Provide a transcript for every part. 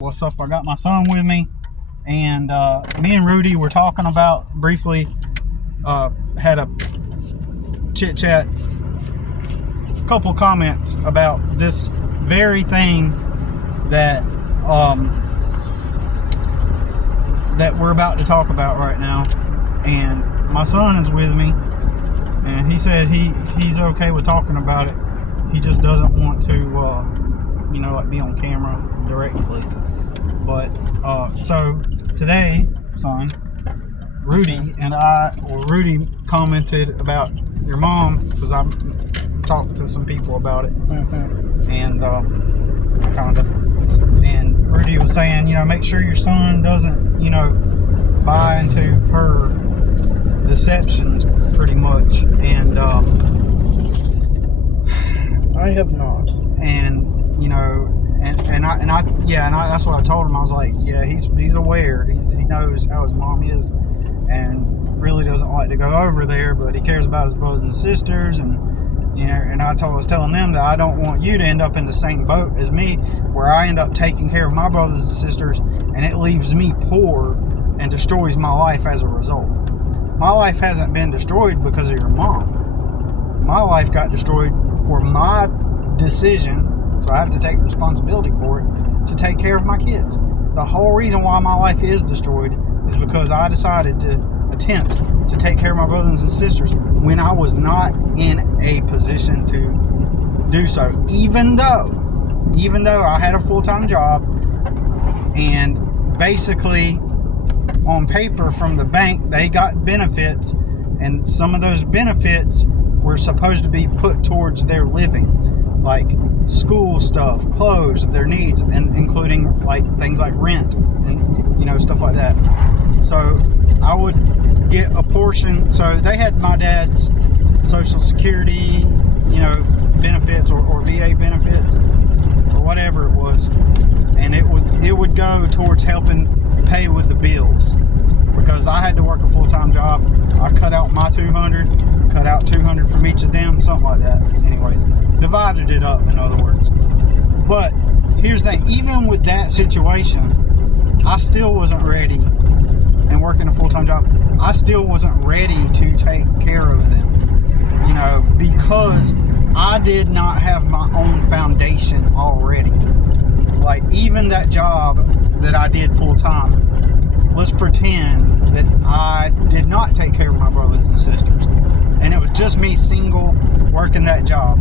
What's up? I got my son with me, and me and Rudy were talking about briefly, had a chit chat, couple comments about this very thing that that we're about to talk about right now. And my son is with me, and he said he's okay with talking about it. He just doesn't want to like be on camera directly. But so today, son, Rudy commented about your mom, because I talked to some people about it, and and Rudy was saying, make sure your son doesn't, buy into her deceptions, pretty much. And I have not. And that's what I told him. I was like, yeah, he's aware. He knows how his mom is, and really doesn't like to go over there, but he cares about his brothers and sisters. And and I was telling them that I don't want you to end up in the same boat as me, where I end up taking care of my brothers and sisters, and it leaves me poor and destroys my life as a result. My life hasn't been destroyed because of your mom. My life got destroyed for my decision, so I have to take responsibility for it, to take care of my kids. The whole reason why my life is destroyed is because I decided to attempt to take care of my brothers and sisters when I was not in a position to do so. Even though I had a full-time job, and basically on paper from the bank they got benefits, and some of those benefits were supposed to be put towards their living, like school stuff, clothes, their needs, and including like things like rent and stuff like that. So I would get a portion. So they had my dad's Social Security, benefits, or VA benefits, or whatever it was, and it would go towards helping pay with the bills, because I had to work a full-time job. I cut out my 200, cut out 200 from each of them, something like that. Anyways, divided it up, in other words. But here's the thing, even with that situation, I still wasn't ready, and working a full-time job, I still wasn't ready to take care of them, because I did not have my own foundation already. Like, even that job that I did full-time, let's pretend that I did not take care of my brothers and sisters, and it was just me single working that job.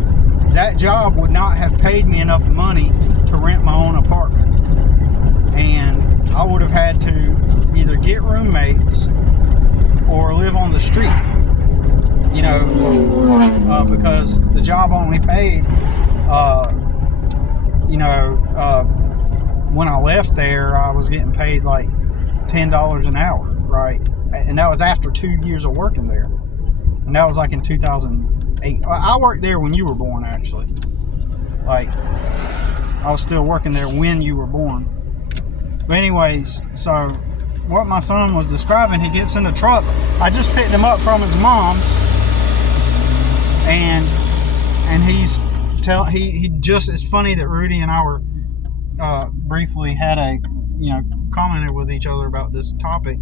That job would not have paid me enough money to rent my own apartment, and I would have had to either get roommates or live on the street, because the job only paid, when I left there, I was getting paid like $10 an hour, right? And that was after 2 years of working there. And that was like in 2008. I worked there when you were born, actually. Like, I was still working there when you were born. But anyways, so what my son was describing, he gets in the truck. I just picked him up from his mom's, and it's funny that Rudy and I were briefly had commented with each other about this topic.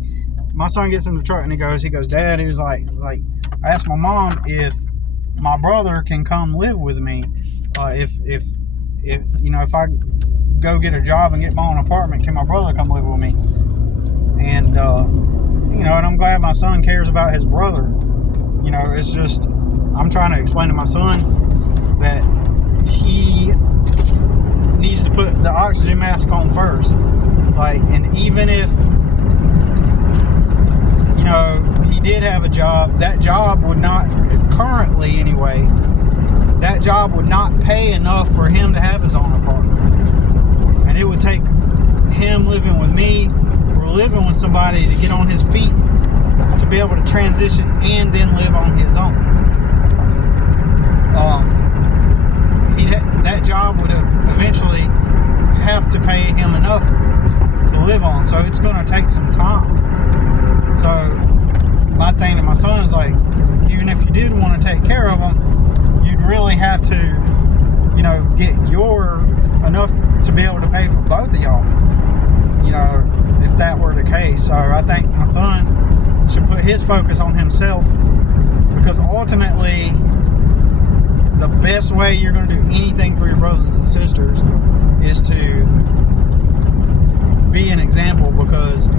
My son gets in the truck and he goes, Dad, he was like, I asked my mom if my brother can come live with me, if I go get a job and get my own apartment, can my brother come live with me? And and I'm glad my son cares about his brother. It's just, I'm trying to explain to my son that he needs to put the oxygen mask on first. Like, and even if he did have a job, that job would not, currently anyway, that job would not pay enough for him to have his own apartment. And it would take him living with me or living with somebody to get on his feet to be able to transition and then live on his own. That job would eventually have to pay him enough to live on, so it's going to take some time. So my thing to my son is, like, even if you did want to take care of them, you'd really have to, get enough to be able to pay for both of y'all. way. So I think my son should put his focus on himself, because ultimately the best way you're going to do anything for your brothers and sisters is to be an example, because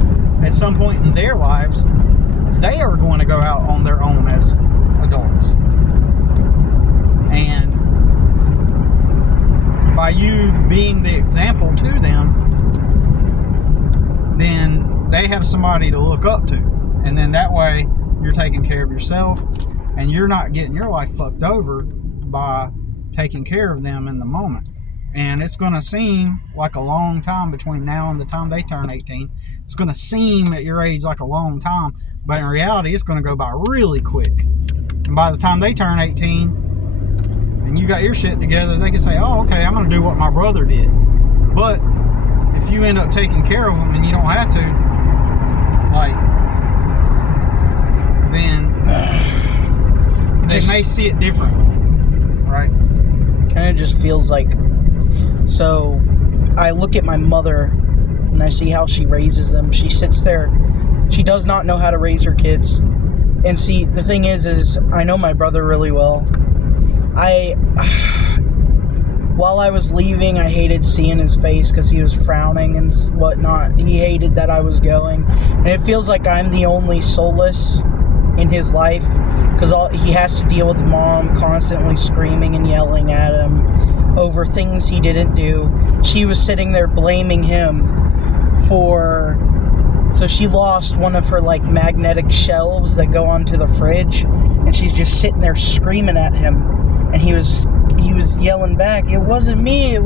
at some point in their lives they are going to go out on their own as adults, and by you being the example to them, then they have somebody to look up to, and then that way you're taking care of yourself and you're not getting your life fucked over by taking care of them in the moment. And it's going to seem like a long time between now and the time they turn 18. It's going to seem at your age like a long time, but in reality it's going to go by really quick. And by the time they turn 18 and you got your shit together, they can say, oh, okay, I'm going to do what my brother did. But if you end up taking care of them and you don't have to, like, then they may see it differently, right? Kind of just feels like, so I look at my mother and I see how she raises them. She sits there. She does not know how to raise her kids. And see, the thing is I know my brother really well. While I was leaving, I hated seeing his face because he was frowning and whatnot. He hated that I was going. And it feels like I'm the only solace in his life, because he has to deal with mom constantly screaming and yelling at him over things he didn't do. She was sitting there blaming him so she lost one of her like magnetic shelves that go onto the fridge, and she's just sitting there screaming at him, and he was yelling back, it wasn't me,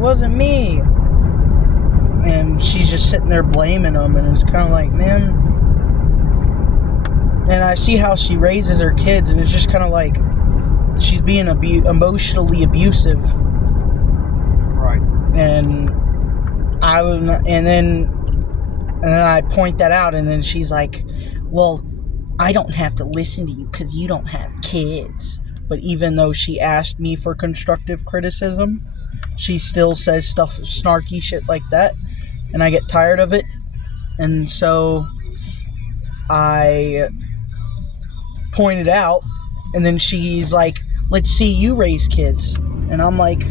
and she's just sitting there blaming him, and it's kind of like, man. And I see how she raises her kids, and it's just kind of like she's being emotionally abusive. Right. And then I point that out, and then she's like, well, I don't have to listen to you because you don't have kids. But even though she asked me for constructive criticism, she still says stuff, snarky shit like that, and I get tired of it. And so I pointed out, and then she's like, let's see you raise kids. And I'm like,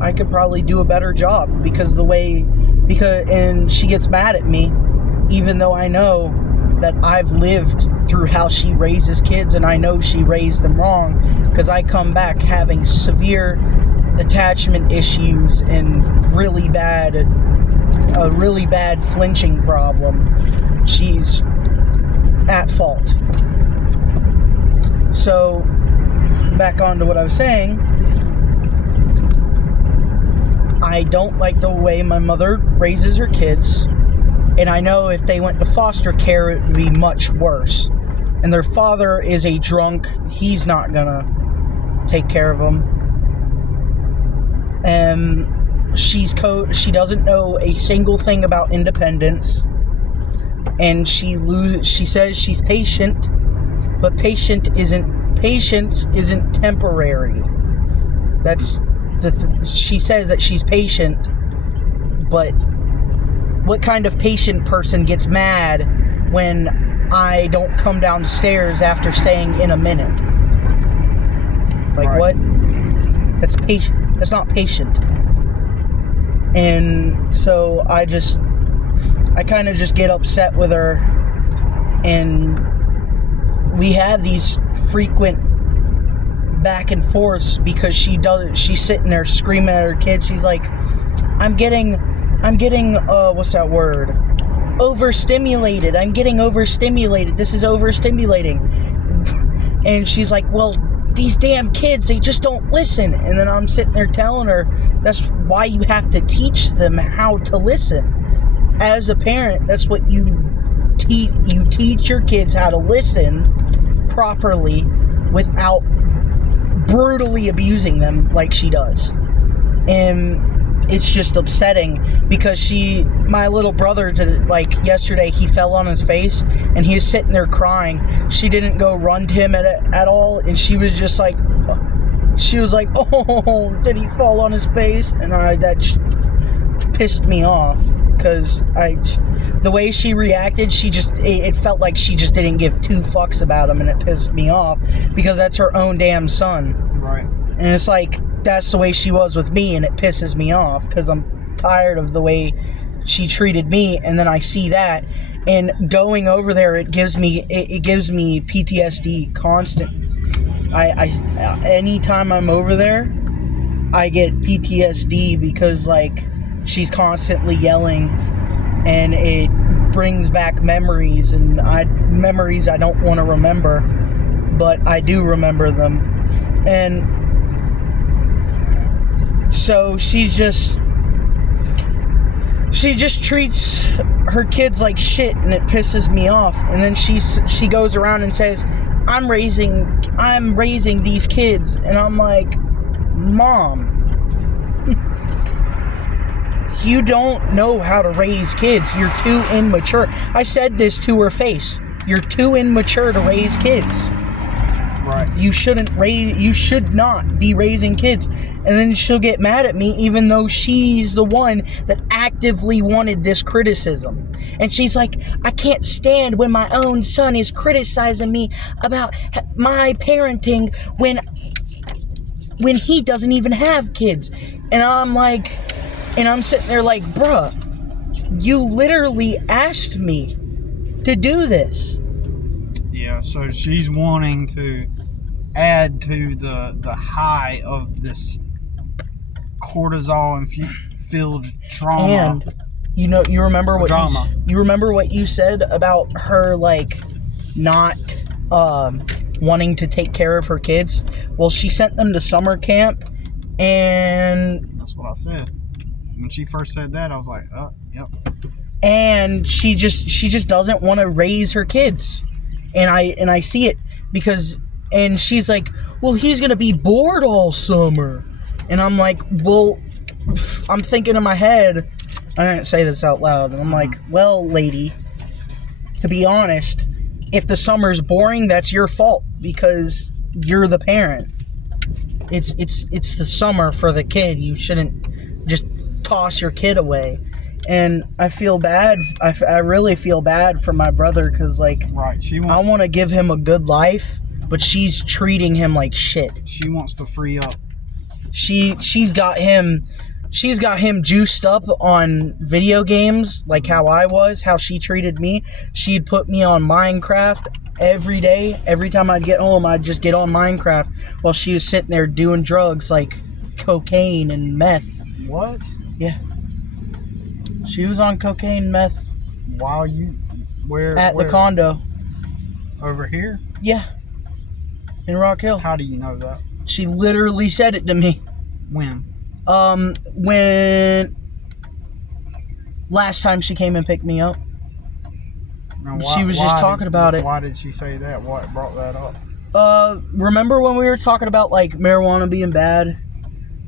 I could probably do a better job, and she gets mad at me, even though I know that I've lived through how she raises kids, and I know she raised them wrong, because I come back having severe attachment issues and a really bad flinching problem. She's at fault. So, back on to what I was saying, I don't like the way my mother raises her kids, and I know if they went to foster care, it would be much worse. And their father is a drunk. He's not gonna take care of them. And she doesn't know a single thing about independence. And she says she's patient, but patience isn't temporary. She says that she's patient, but what kind of patient person gets mad when I don't come downstairs after saying in a minute? Like, right. What? That's patient. That's not patient. And so I kind of just get upset with her, and we have these frequent back and forths, because she's sitting there screaming at her kid. She's like, I'm getting what's that word? Overstimulated. I'm getting overstimulated. This is overstimulating. And she's like, well, these damn kids, they just don't listen. And then I'm sitting there telling her, that's why you have to teach them how to listen. As a parent, that's what you teach. You teach your kids how to listen properly without brutally abusing them like she does. And it's just upsetting, because my little brother yesterday, he fell on his face and he was sitting there crying. She didn't go run to him at all, and she was just like, oh, did he fall on his face? And that pissed me off, because the way she reacted, it felt like she just didn't give two fucks about him, and it pissed me off because that's her own damn son. Right. And it's like, that's the way she was with me, and it pisses me off because I'm tired of the way she treated me, and then I see that, and going over there, it gives me PTSD constant. Anytime I'm over there, I get PTSD because, like, she's constantly yelling, and it brings back memories, and memories I don't want to remember, but I do remember them. And so she just treats her kids like shit, and it pisses me off. And then she goes around and says, I'm raising these kids, and I'm like, Mom, you don't know how to raise kids. You're too immature. I said this to her face. You're too immature to raise kids. Right. You should not be raising kids. And then she'll get mad at me, even though she's the one that actively wanted this criticism. And she's like, I can't stand when my own son is criticizing me about my parenting when he doesn't even have kids. And I'm sitting there like, bruh, you literally asked me to do this. Yeah, so she's wanting to add to the high of this cortisol-filled trauma. And you remember what drama. You remember what you said about her, like, not wanting to take care of her kids? Well, she sent them to summer camp, and that's what I said. When she first said that, I was like, oh, yep. And she just doesn't want to raise her kids. And I see it and she's like, well, he's going to be bored all summer. And I'm like, well, I'm thinking in my head, I didn't say this out loud, and I'm like, well, lady, to be honest, if the summer's boring, that's your fault because you're the parent. It's the summer for the kid. You shouldn't just toss your kid away. And I feel bad. I really feel bad for my brother because, like, right, I want to give him a good life, but she's treating him like shit. She wants to free up. She's got him juiced up on video games, like how I was, how she treated me. She'd put me on Minecraft every day. Every time I'd get home, I'd just get on Minecraft while she was sitting there doing drugs like cocaine and meth. What? Yeah. She was on cocaine, meth. While you... Where? The condo. Over here? Yeah. In Rock Hill. How do you know that? She literally said it to me. When? When... Last time she came and picked me up. Now, she was just talking about it. Why did she say that? What brought that up? Remember when we were talking about, like, marijuana being bad?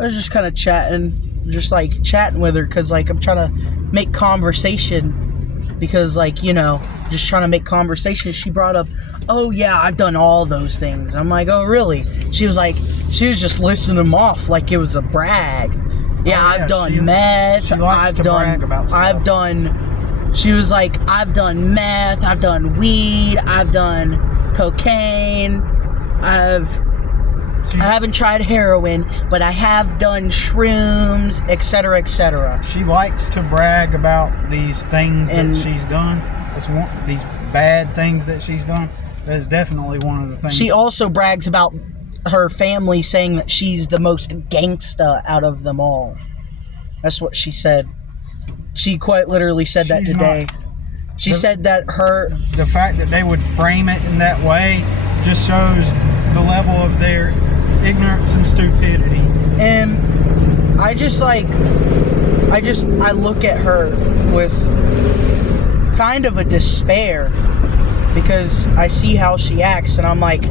I was just kind of chatting with her because, like, I'm trying to make conversation because, like, just trying to make conversation. She brought up, oh yeah, I've done all those things. I'm like, oh really? She was just listing them off like it was a brag. Yeah, I've done meth. She likes to brag about stuff. She was like, I've done meth, I've done weed, I've done cocaine, I haven't tried heroin, but I have done shrooms, etc., etc. She likes to brag about these things that she's done. These bad things that she's done. That is definitely one of the things. She also brags about her family, saying that she's the most gangsta out of them all. That's what she said. She quite literally said that today. She said that the fact that they would frame it in that way just shows the level of their ignorance and stupidity. And I look at her with kind of a despair because I see how she acts, and I'm like,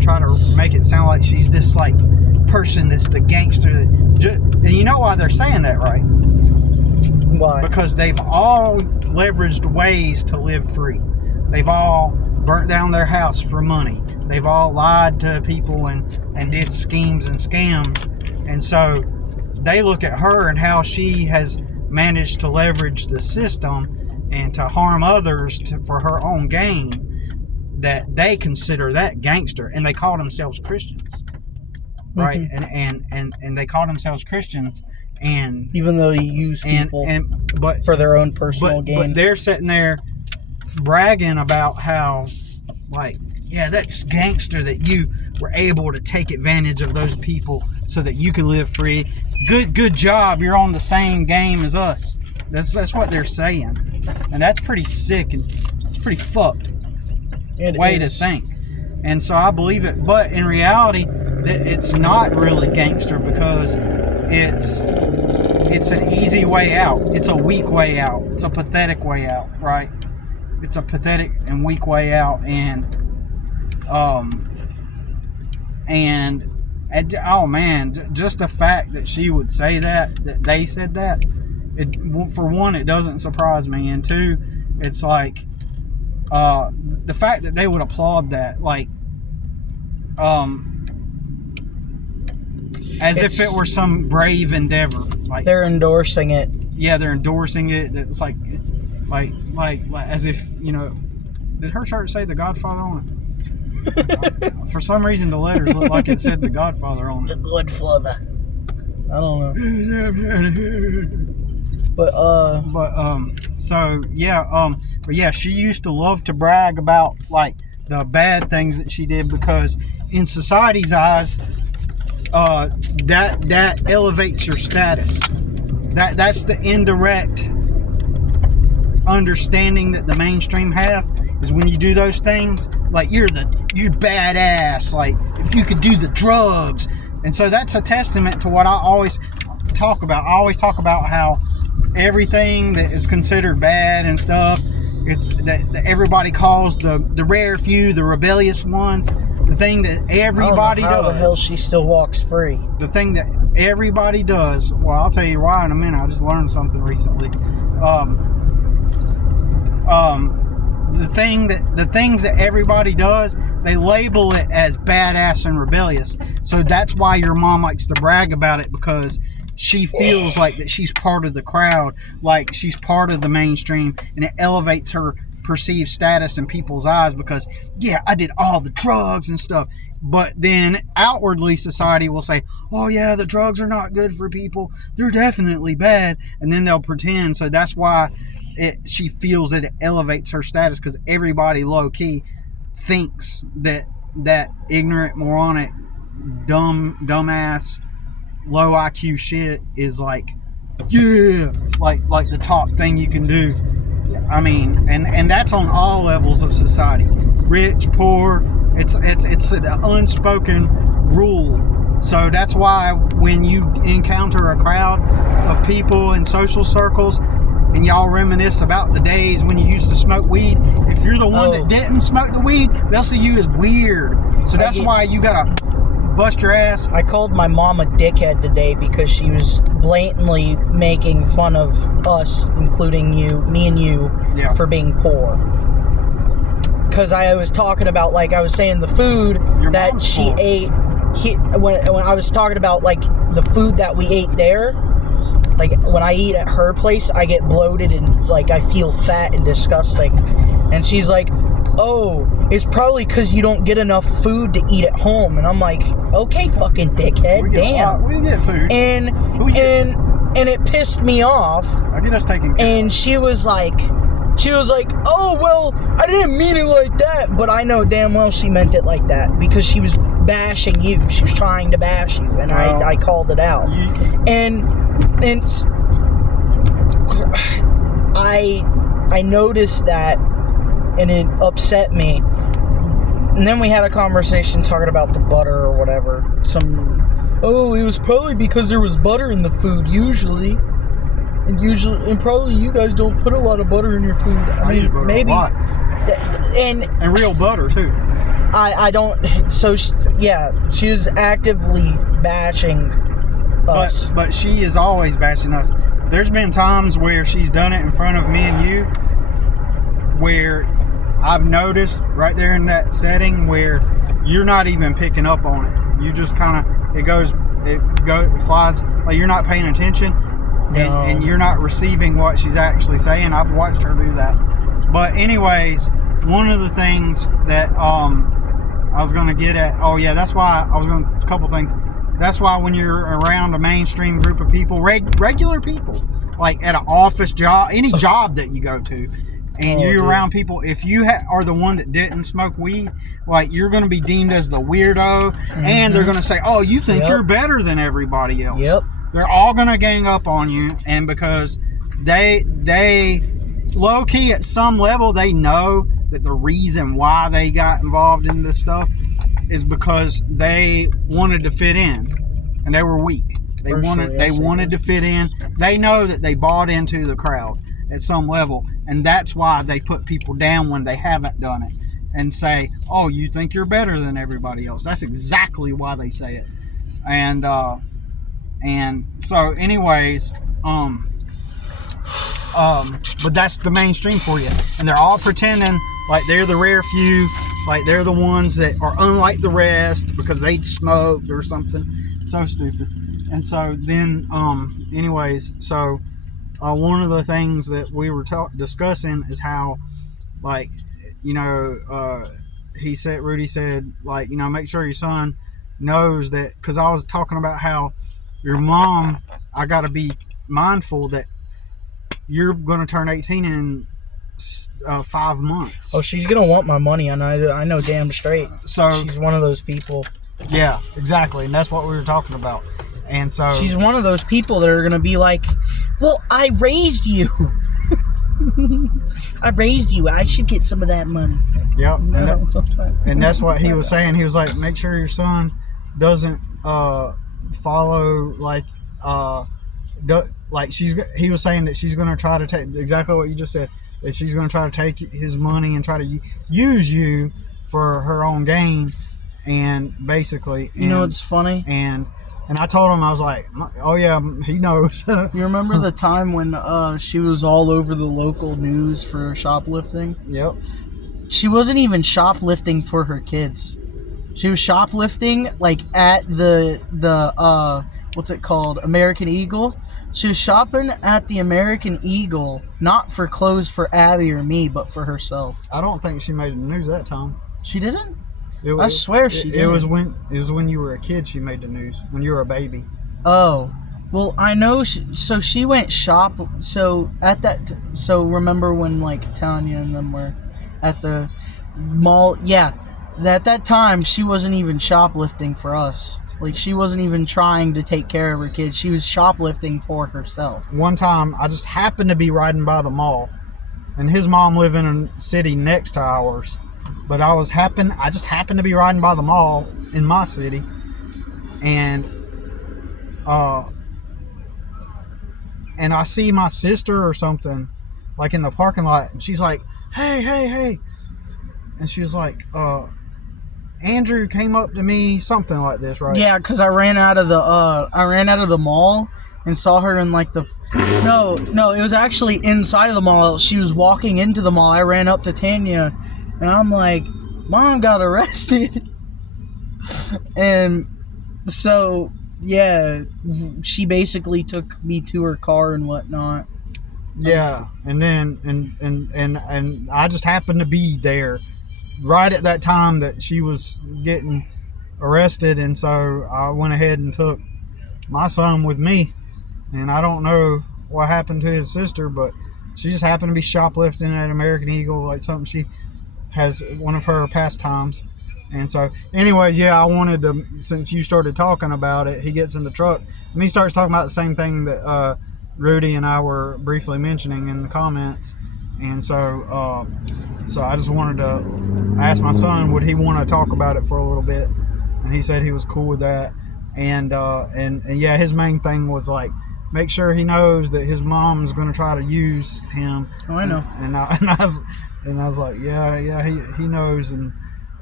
try to make it sound like she's this, like, person that's the gangster and you know why they're saying that, right? Why? Because they've all leveraged ways to live free. They've all burnt down their house for money. They've all lied to people and did schemes and scams. And so they look at her and how she has managed to leverage the system and to harm others for her own gain, that they consider that gangster, and they call themselves Christians, right? And they call themselves Christians, and even though you use people but for their own personal gain. But they're sitting there bragging about how, like, yeah, that's gangster that you were able to take advantage of those people so that you can live free. Good job. You're on the same game as us. That's what they're saying, and that's pretty sick and it's pretty fucked way to think. And so I believe it, but in reality, it's not really gangster because it's an easy way out. It's a weak way out. It's a pathetic way out, right? It's a pathetic and weak way out, and oh man, just the fact that she would say that they said that, for one, it doesn't surprise me, and two, it's like the fact that they would applaud that, like, as if it were some brave endeavor. Like, they're endorsing it. Yeah, they're endorsing it. It's like as if, you know, did her shirt say The Godfather on it? For some reason, the letters look like it said The Godfather on it. The Godfather. I don't know. But yeah, she used to love to brag about, like, the bad things that she did, because in society's eyes, that elevates your status. That's the indirect understanding that the mainstream have, is when you do those things, like, you're badass, like, if you could do the drugs. And so that's a testament to what I always talk about. I always talk about how everything that is considered bad and stuff, it's that everybody calls the rare few, the rebellious ones, the thing that everybody does. How the hell she still walks free? The thing that everybody does. Well, I'll tell you why in a minute. I just learned something recently. The things that everybody does, they label it as badass and rebellious. So that's why your mom likes to brag about it, because she feels like that she's part of the crowd, like she's part of the mainstream, and it elevates her perceived status in people's eyes because, yeah, I did all the drugs and stuff. But then outwardly society will say, oh yeah, the drugs are not good for people, they're definitely bad, and then they'll pretend. So that's why she feels that it elevates her status, because everybody low-key thinks that ignorant, moronic, dumbass, low IQ shit is like, yeah, like the top thing you can do. I mean, and that's on all levels of society, rich, poor. It's an unspoken rule. So that's why when you encounter a crowd of people in social circles and y'all reminisce about the days when you used to smoke weed, if you're the one that didn't smoke the weed, they'll see you as weird. So that's why you gotta bust your ass. I called my mom a dickhead today because she was blatantly making fun of us, including me and you, for being poor. Because I was talking about, like, I was saying the food that she ate. When I was talking about, like, the food that we ate there, like, when I eat at her place, I get bloated and, like, I feel fat and disgusting. And she's like, oh, it's probably because you don't get enough food to eat at home. And I'm like, okay, fucking dickhead, damn. We get food. And it pissed me off. I get us taken care of. And she was like, oh, well, I didn't mean it like that. But I know damn well she meant it like that, because she was bashing you. She was trying to bash you, and I called it out. And I noticed that, and it upset me. And then we had a conversation talking about the butter or whatever. It was probably because there was butter in the food usually. And probably you guys don't put a lot of butter in your food. I mean, maybe. A lot. And real butter too. I don't. So she was actively bashing us. But she is always bashing us. There's been times where she's done it in front of me and you, where I've noticed right there in that setting where you're not even picking up on it. You just kind of, it flies, like you're not paying attention. and you're not receiving what she's actually saying. I've watched her do that. But anyways, one of the things that I was going to get at, that's why I was going to, a couple things. That's why when you're around a mainstream group of people, regular people, like at an office job, any job that you go to, and you're around people, if you are the one that didn't smoke weed, like, you're going to be deemed as the weirdo, and they're going to say, oh, you think you're better than everybody else. Yep. They're all going to gang up on you, and because they low-key at some level, they know that the reason why they got involved in this stuff is because they wanted to fit in, and they were weak. They wanted to fit in. They know that they bought into the crowd at some level, and that's why they put people down when they haven't done it, and say, oh, you think you're better than everybody else. That's exactly why they say it. And so anyways, but that's the mainstream for you, and they're all pretending like they're the rare few, like they're the ones that are unlike the rest because they smoked or something. So stupid. And so then, anyways, so one of the things that we were discussing is how, like, Rudy said, like, make sure your son knows that, because I was talking about how your mom, I got to be mindful that you're going to turn 18 in 5 months. Oh, she's going to want my money, and I know damn straight. So she's one of those people. Yeah, exactly. And that's what we were talking about. And so she's one of those people that are going to be like, well, I raised you. I raised you. I should get some of that money. Yep. No. And that's what he was saying. He was like, make sure your son doesn't follow, he was saying that she's going to try to take, exactly what you just said, that she's going to try to take his money and try to use you for her own gain. And basically, it's funny? And I told him, I was like, oh yeah, he knows. You remember the time when she was all over the local news for shoplifting? Yep. She wasn't even shoplifting for her kids. She was shoplifting like at the what's it called? American Eagle. She was shopping at the American Eagle, not for clothes for Abby or me, but for herself. I don't think she made the news that time. She didn't? I swear she did. It was when you were a kid she made the news. When you were a baby. Oh, well, I know. So she went shop. So at that. So remember when like Tanya and them were at the mall? Yeah, at that time she wasn't even shoplifting for us. Like, she wasn't even trying to take care of her kids. She was shoplifting for herself. One time, I just happened to be riding by the mall, and his mom lived in a city next to ours. But I just happened to be riding by the mall in my city, and I see my sister or something, like in the parking lot, and she's like, hey, and she was like, Andrew came up to me, something like this, right? Yeah, because I ran out of the mall and saw her in like the... No, it was actually inside of the mall. She was walking into the mall. I ran up to Tanya, and I'm like, Mom got arrested. And so, yeah, she basically took me to her car and whatnot. Yeah, and then, and I just happened to be there right at that time that she was getting arrested, and so I went ahead and took my son with me, and I don't know what happened to his sister, but she just happened to be shoplifting at American Eagle, like something she has, one of her pastimes. And so anyways, yeah, I wanted to, since you started talking about it, he gets in the truck and he starts talking about the same thing that Rudy and I were briefly mentioning in the comments. And so so I just wanted to ask my son, would he want to talk about it for a little bit? And he said he was cool with that. And yeah, his main thing was like, make sure he knows that his mom's going to try to use him. Oh, I know. And I was like, yeah, he knows.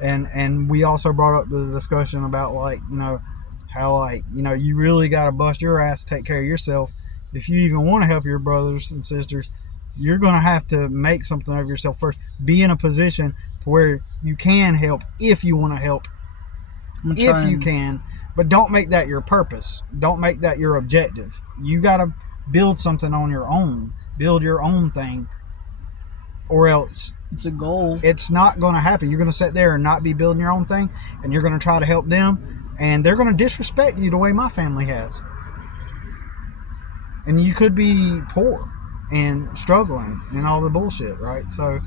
And we also brought up the discussion about, like, you know, how, like, you know, you really got to bust your ass to take care of yourself. If you even want to help your brothers and sisters, you're going to have to make something of yourself first. Be in a position to where you can help if you want to help. If you can. But don't make that your purpose. Don't make that your objective. You got to build something on your own. Build your own thing. Or else It's a goal. it's not going to happen. You're going to sit there and not be building your own thing, and you're going to try to help them, and they're going to disrespect you the way my family has. And you could be poor and struggling and all the bullshit, right? So,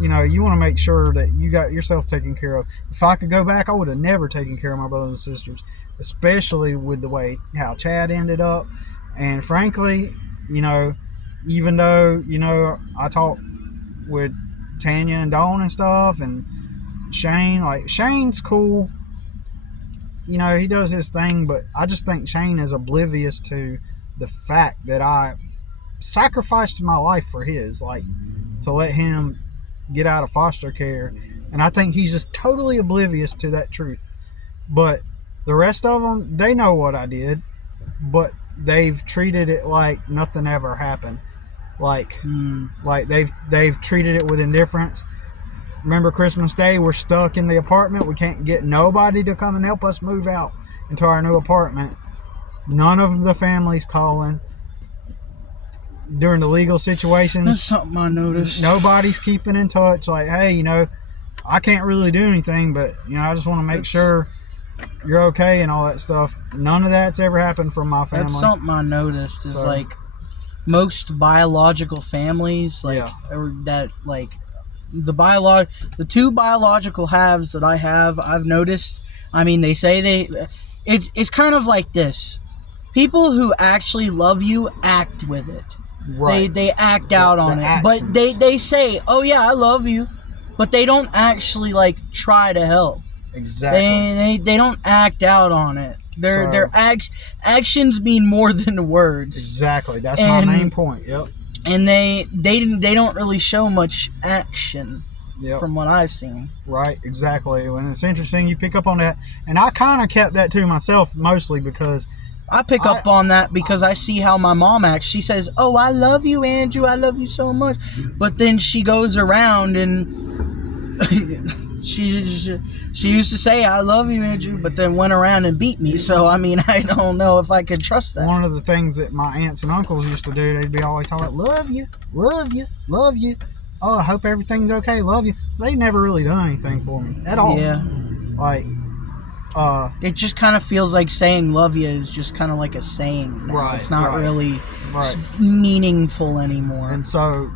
you know, you want to make sure that you got yourself taken care of. If I could go back, I would have never taken care of my brothers and sisters, especially with the way how Chad ended up. And frankly, you know, even though, you know, I talked with Tanya and Dawn and stuff, and Shane, like, Shane's cool. You know, he does his thing, but I just think Shane is oblivious to the fact that I sacrificed my life for his, like, to let him get out of foster care. And I think he's just totally oblivious to that truth. But the rest of them, they know what I did, but they've treated it like nothing ever happened. Like they've treated it with indifference. Remember Christmas Day, we're stuck in the apartment. We can't get nobody to come and help us move out into our new apartment. None of the families calling during the legal situations. That's something I noticed. Nobody's keeping in touch. Like, hey, you know, I can't really do anything, but, you know, I just want to make sure you're okay and all that stuff. None of that's ever happened from my family. That's something I noticed is, like, most biological families, like, or that, like, the two biological halves that I have, I've noticed, I mean, they say it's kind of like this. People who actually love you act with it. Right. They act out on it. Actions. But they say, oh yeah, I love you. But they don't actually, like, try to help. Exactly. They don't act out on it. Their actions mean more than words. Exactly. That's my main point. Yep. And they don't really show much action. Yep. From what I've seen. Right, exactly. And it's interesting you pick up on that. And I kind of kept that to myself mostly because I pick up on that because I see how my mom acts. She says, oh, I love you, Andrew. I love you so much. But then she goes around and she used to say, I love you, Andrew, but then went around and beat me. So, I mean, I don't know if I can trust that. One of the things that my aunts and uncles used to do, they'd be always talking about, love you, love you, love you. Oh, I hope everything's okay. Love you. They never really done anything for me at all. Yeah. Like, it just kind of feels like saying love you is just kind of like a saying now. Right. It's not really right. meaningful anymore. And so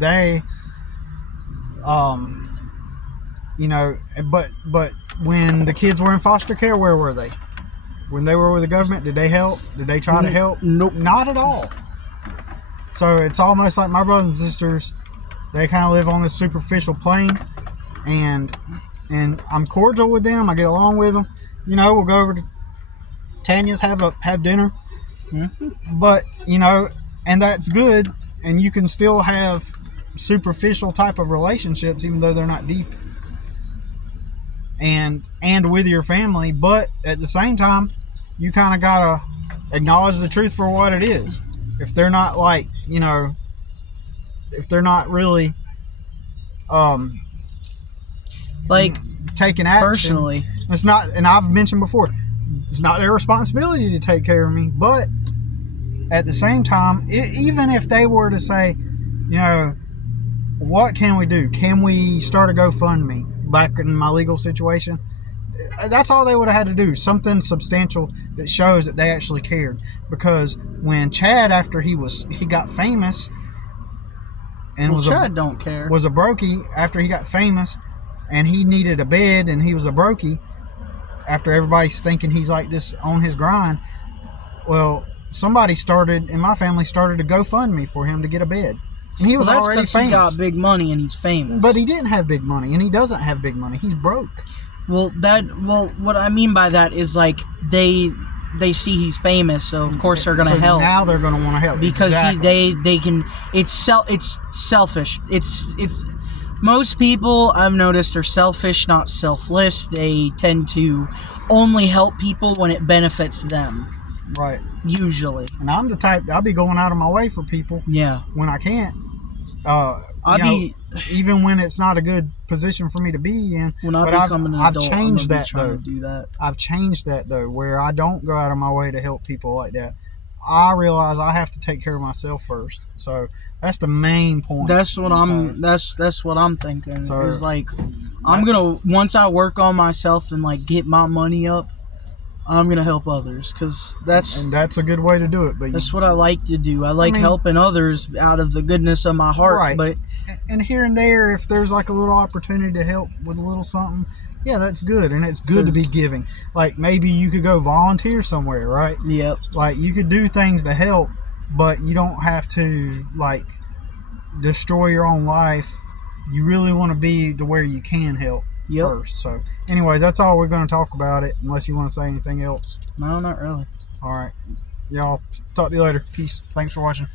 they, you know, but when the kids were in foster care, where were they? When they were with the government, did they help? Did they try to help? Nope. Not at all. So it's almost like my brothers and sisters, they kind of live on this superficial plane, and I'm cordial with them. I get along with them. You know, we'll go over to Tanya's, have dinner. Mm-hmm. But, you know, and that's good. And you can still have superficial type of relationships, even though they're not deep. And with your family, but at the same time, you kind of gotta acknowledge the truth for what it is. If they're not, like, you know, if they're not really like taking action, personally, it's not, and I've mentioned before, it's not their responsibility to take care of me. But at the same time, even if they were to say, you know, what can we do? Can we start a GoFundMe? Back in my legal situation, that's all they would have had to do. Something substantial that shows that they actually cared. Because when Chad, after he got famous, and Chad don't care, was a brokey after he got famous, and he needed a bed, and he was a brokey after everybody's thinking he's like this on his grind. Well, somebody in my family started a GoFundMe for him to get a bed. And he was already famous. He got big money and he's famous. But he didn't have big money, and he doesn't have big money. He's broke. Well, what I mean by that is, like, they see he's famous, so of course they're gonna help. Now they're gonna want to help because exactly. they can. It's selfish. It's most people I've noticed are selfish, not selfless. They tend to only help people when it benefits them. Right. Usually. And I'm the type, I'll be going out of my way for people. Yeah. When I can't. Even when it's not a good position for me to be in. When I become an adult, I've changed that, though. To do that. I've changed that, though, where I don't go out of my way to help people like that. I realize I have to take care of myself first. So that's the main point. That's what I'm. So, That's what I'm thinking. So- Is like, I'm gonna once I work on myself and like get my money up, I'm gonna help others because that's a good way to do it. But that's what I like to do. I like mean- helping others out of the goodness of my heart. Right. But and here and there, if there's like a little opportunity to help with a little something, yeah, that's good. And it's good to be giving. Like maybe you could go volunteer somewhere, right? yep, Like you could do things to help, but you don't have to like destroy your own life. You really want to be to where you can help Yep. first. So anyways, that's all we're going to talk about it, unless you want to say anything else. no, not really. All right, y'all, talk to you later. Peace. Thanks for watching.